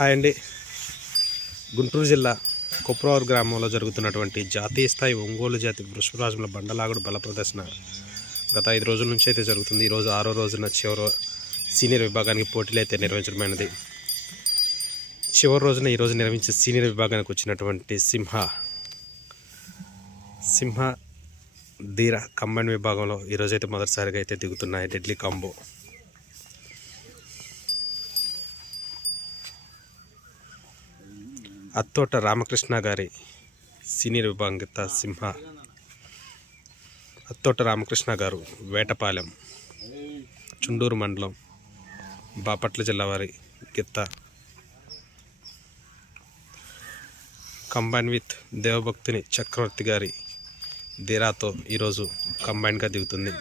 Hi అండి. గుంటూరు జిల్లా కొప్రవరం గ్రామంలో జరుగుతున్నటువంటి జాతీయ స్థాయి ఒంగోలు జాతి వృషభరాజుల బండలాగుడు బల ప్రదర్శన గత 5 రోజుల నుంచి అయితే జరుగుతుంది. ఈరోజు 6వ రోజున చివరి సీనియర్ విభాగానికి పోటీలు అయితే నిర్వహించడమైనది. చివరి రోజున ఈరోజు నిర్వహించే సీనియర్ విభాగానికి వచ్చినటువంటి సింహ ధీర కంబైన్ విభాగంలో ఈరోజైతే మొదటిసారిగా అయితే దిగుతున్నాయి డెడ్లీ కాంబో. అత్తోట రామకృష్ణ గారి సీనియర్ విభాగం గిత్త అత్తోట రామకృష్ణ గారు వేటపాలెం చుండూరు మండలం బాపట్ల జిల్లా వారి గిత్త కంబైన్ విత్ దేవభక్తుని చక్రవర్తి గారి ధీరాతో ఈరోజు కంబైన్గా దిగుతుంది.